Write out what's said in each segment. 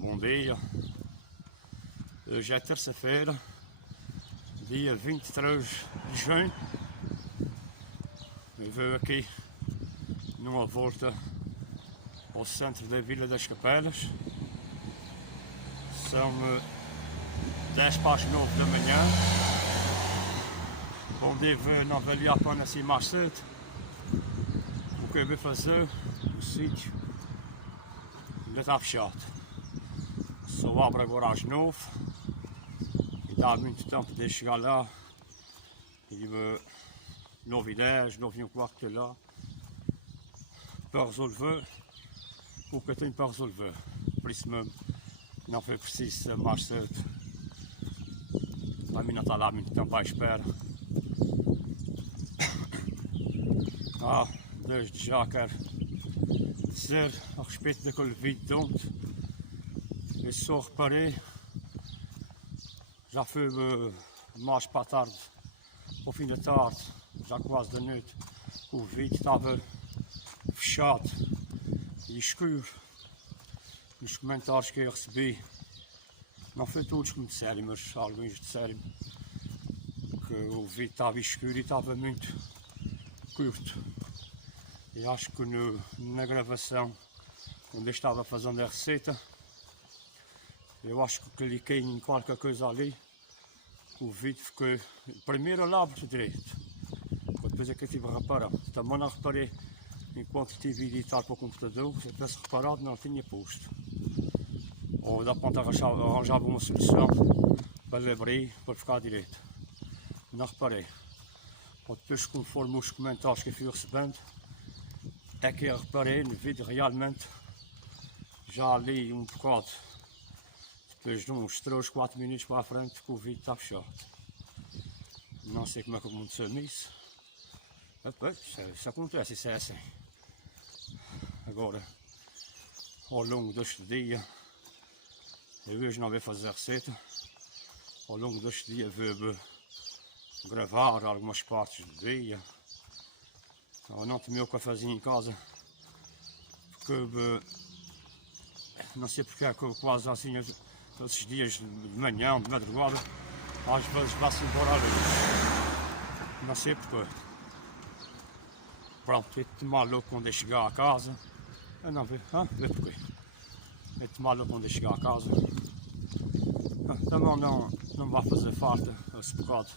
Bom dia, hoje é terça-feira, dia 23 de junho. Eu venho aqui numa volta ao centro da Vila das Capelas. São 10 para as 9 da manhã. Bom dia, não valia a pena assim mais cedo. O que eu vou fazer, o sítio ainda está fechado. Só abre agora às 9 e dá muito tempo de chegar lá. E 9h10, 9h15 estou lá para resolver o que eu tenho para resolver. Por isso mesmo, não foi preciso ser mais cedo. Para mim não está lá muito tempo à espera. Desde já quero dizer a respeito daquele vídeo de ontem. Eu só reparei, já foi mais para a tarde, ao fim da tarde, já quase da noite, o vídeo estava fechado e escuro. Nos comentários que eu recebi, não foi todos que me disseram, mas alguns disseram que o vídeo estava escuro e estava muito curto. E acho que na gravação, quando eu estava fazendo a receita, eu acho que cliquei em qualquer coisa ali, o vídeo ficou primeiro lá direito, depois é que eu estive a reparar. Também não reparei enquanto estive a editar para o computador. Se eu tivesse reparado, não tinha posto. Ou da ponta arranjava uma solução para abrir, para ficar direito. Não reparei. Ou depois, conforme os comentários que eu fui recebendo, é que eu reparei no vídeo realmente, já ali um bocado. Depois de uns 3, 4 minutos para a frente, que o vídeo está fechado. Não sei como é que aconteceu nisso. Isso acontece, isso é assim. Agora, ao longo deste dia, eu hoje não vou fazer a receita. Ao longo deste dia vou gravar algumas partes do dia. Eu não tomei o cafezinho em casa, porque não sei porque é que eu quase assim, esses dias de manhã, de madrugada, às vezes vai-se embora ali. Não sei porque. Pronto, eu te maluco quando eu chegar a casa. Eu não vejo, vê porquê. Eu te maluco quando eu chegar a casa. Também não vai fazer falta esse bocado.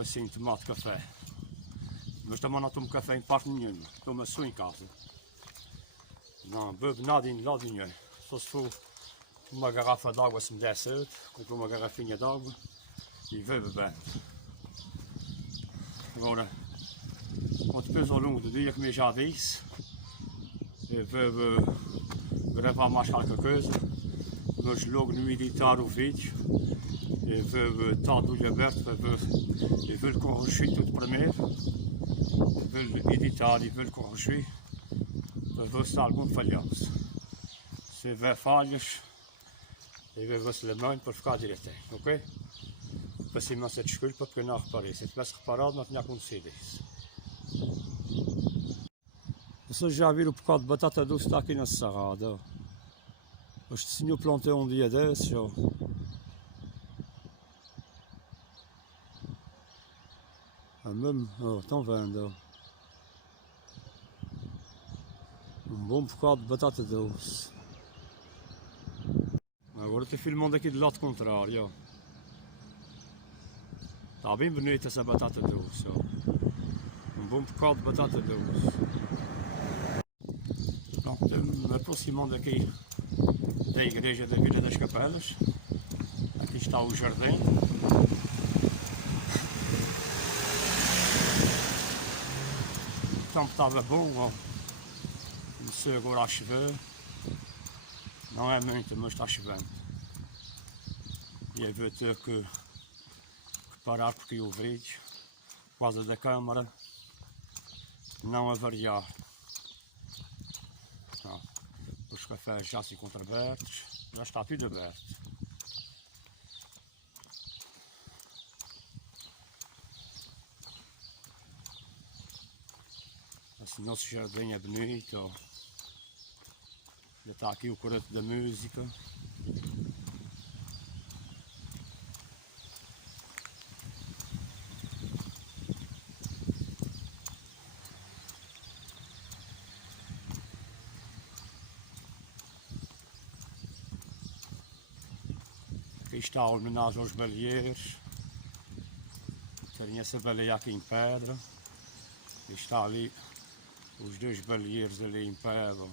Assim tomar café. Mas também não tomo café em parte nenhuma. Tomo só em casa. Não bebo nada em lado nenhum. Só se for uma garrafa de água, se me der sede, compro uma garrafinha de água e vou bebendo. Agora, depois ao longo do dia, como eu já disse, eu vou gravar mais qualquer coisa, mas logo no editar o vídeo, eu vou estar de olho aberto para ver, eu vou corrigir tudo primeiro, vou editar e vou corrigir, para ver se há algum falhanço. Se houver falhas, eu vou ver se lamento para ficar direitinho, ok? Peço imensa desculpa porque eu não reparei. Se eu tivesse reparado, não tinha acontecido isso. Vocês já viram o bocado de batata doce que está aqui na serrada? Este senhor plantou um dia desses. Mesmo, estão vendo? Um bom bocado de batata doce. Agora estou filmando aqui do lado contrário. Está bem bonita essa batata doce. Um bom bocado de batata doce. Pronto, me aproximando aqui da igreja da Vila das Capelas. Aqui está o jardim. O tempo estava bom, comecei agora a chover. Não é muito, mas está chovendo. E eu vou ter que parar porque o vídeo, por causa da câmara, não a variar. Os cafés já se encontram abertos, já está tudo aberto. Assim, nosso jardim é bonito. Já está aqui o corante da música. Aqui está a homenagem aos baleeiros. Tem essa baleia aqui em pedra. E está ali os dois baleeiros ali em pedra.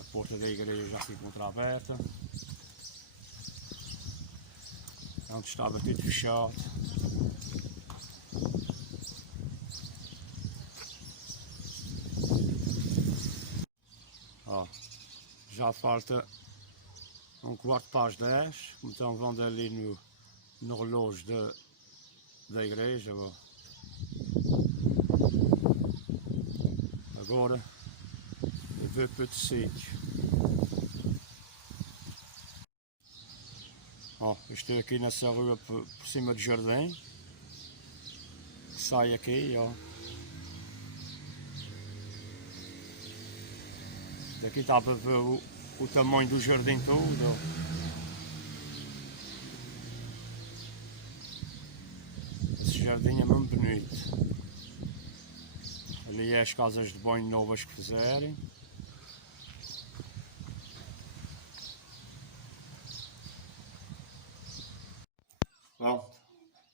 A porta da igreja já se encontra aberta. Onde estava tudo fechado. Ó, já falta um quarto para as 10, então vão ali no relógio da igreja. Ó. Agora eu vou para outro sítio. Ó, estou aqui nessa rua por cima do jardim. Sai aqui, ó. Daqui dá para ver o tamanho do jardim todo. Esse jardim é mesmo bonito. Ali é as casas de banho novas que fizerem. Bom,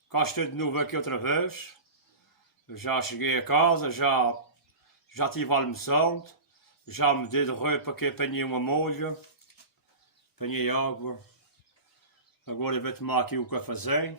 cá estou de novo aqui outra vez. Já cheguei a casa, já tive almoçado. Já mudei de roupa que apanhei uma molha. Apanhei água. Agora eu vou tomar aqui o cafezinho.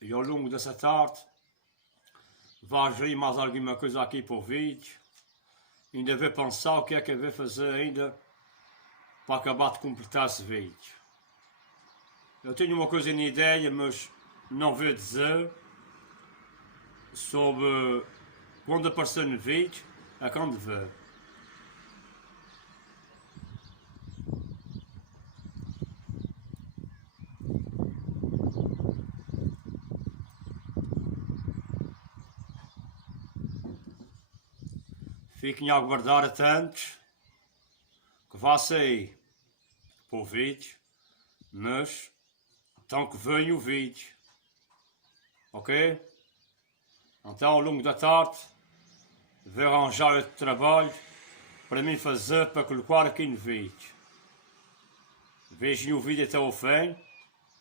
E ao longo dessa tarde vai gerir mais alguma coisa aqui para o vídeo. Ainda vou pensar o que é que eu vou fazer ainda para acabar de completar esse vídeo. Eu tenho uma coisa na ideia, mas não vou dizer sobre quando aparecer no vídeo, a quando ver. Fiquem a aguardar atentos que vai sair para o vídeo, mas então que venha o vídeo, ok? Então ao longo da tarde vou arranjar outro trabalho para mim fazer para colocar aqui no vídeo. Vejam o vídeo até ao fim,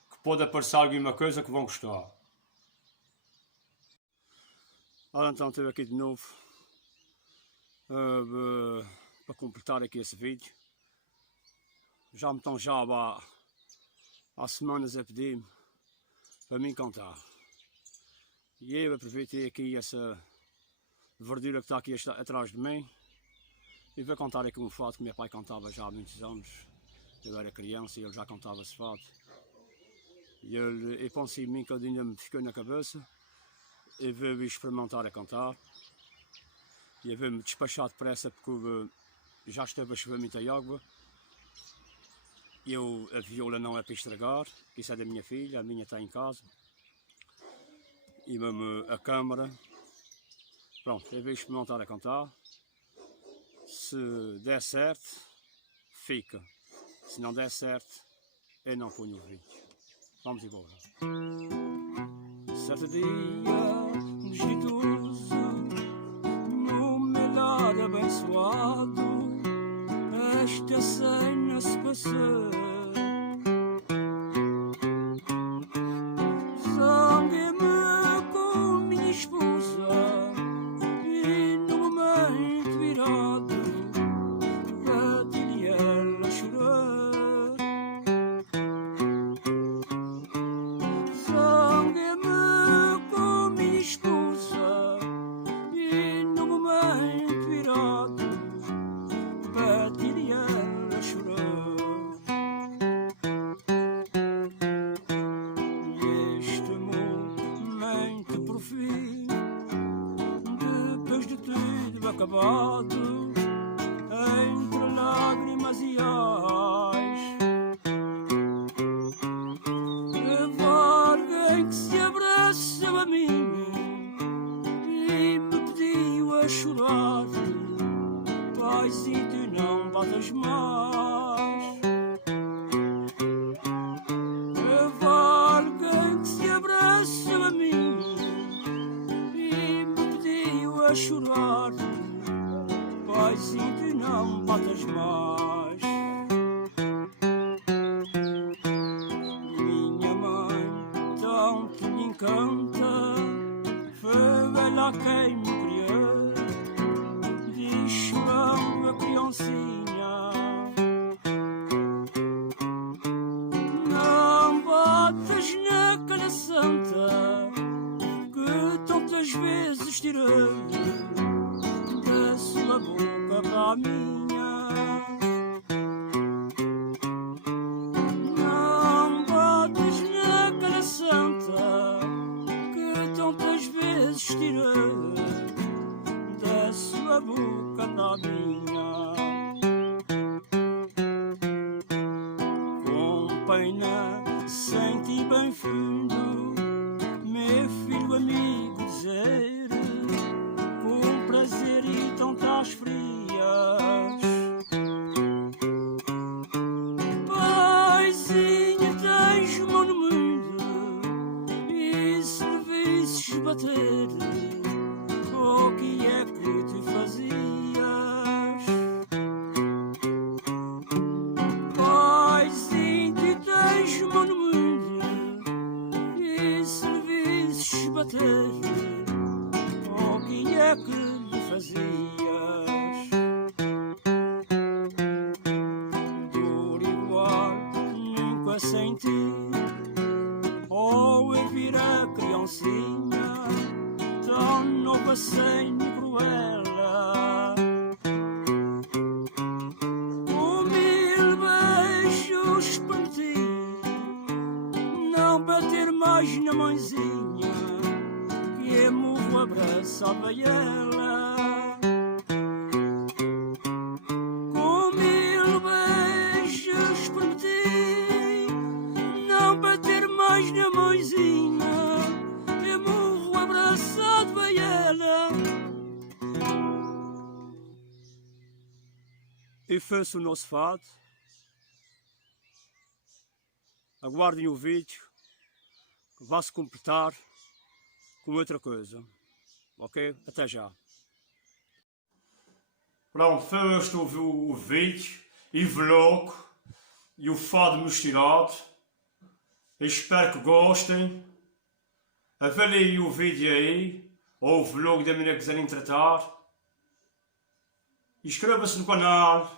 que pode aparecer alguma coisa que vão gostar. Ora então estou aqui de novo. Para completar aqui esse vídeo. Já me estão há semanas a pedir-me para mim cantar. E eu aproveitei aqui essa verdura que está aqui atrás de mim e vou cantar aqui um fado que meu pai cantava já há muitos anos. Eu era criança e ele já cantava esse fado. E eu pensei em mim que ainda me ficou na cabeça e vou experimentar a cantar. E eu vou-me despachar depressa porque já esteve a chover muita água. A viola não é para estragar, isso é da minha filha, a minha está em casa. E mesmo a câmara. Pronto, eu vou experimentar a cantar. Se der certo, fica. Se não der certo, eu não ponho o vídeo. Vamos embora. Certo dia, jeitoso, abençoado, esta cena se passou. Zanguei-me com minha esposa e no momento virado bati-lhe ela a chorar. Zanguei-me com minha esposa e no momento virado bati-lhe ela a chorar. E este momento por fim, depois de acabado, entre lágrimas e ais. Levar alguém que se abraçava a mim e me pediu a chorar: Paizito, não batas mais. Levar alguém que se abraçava a mim e me pediu a chorar: Paizito, não batas mais. Minha mãe, tão que me encanta, foi ela quem me criou, diz chorando a criancinha: não batas na cara santa que tantas vezes tirei da sua boca para a minha. Não batas na cara santa que tantas vezes tirei da sua boca para a minha. Com pena senti bem fundo meu filho amigo dizer, com prazer e tantas frias: Paizinho, tens mão no mundo e se me visses bater, o que é que tu fazias? Paizinho, tens mão no mundo e se me visses bater, o que é que lhe fazias? Dor igual nunca senti ao eu vir a criancinha tão nova, sem cruela. Com 1000 beijos prometi não bater mais na mãezinha, que eu morro abraçava ela. Com 1000 beijos prometi não bater mais na mãezinha, eu morro abraçado a ela. E foi-se o nosso fado. Aguardem o vídeo que vai se completar com outra coisa. Ok? Até já. Pronto, foi este o vídeo e vlog e o fado misturado. Espero que gostem. Avaliem o vídeo aí, ou o vlog da maneira que quiserem tratar. Inscreva-se no canal.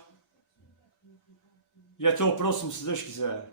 E até o próximo, se Deus quiser.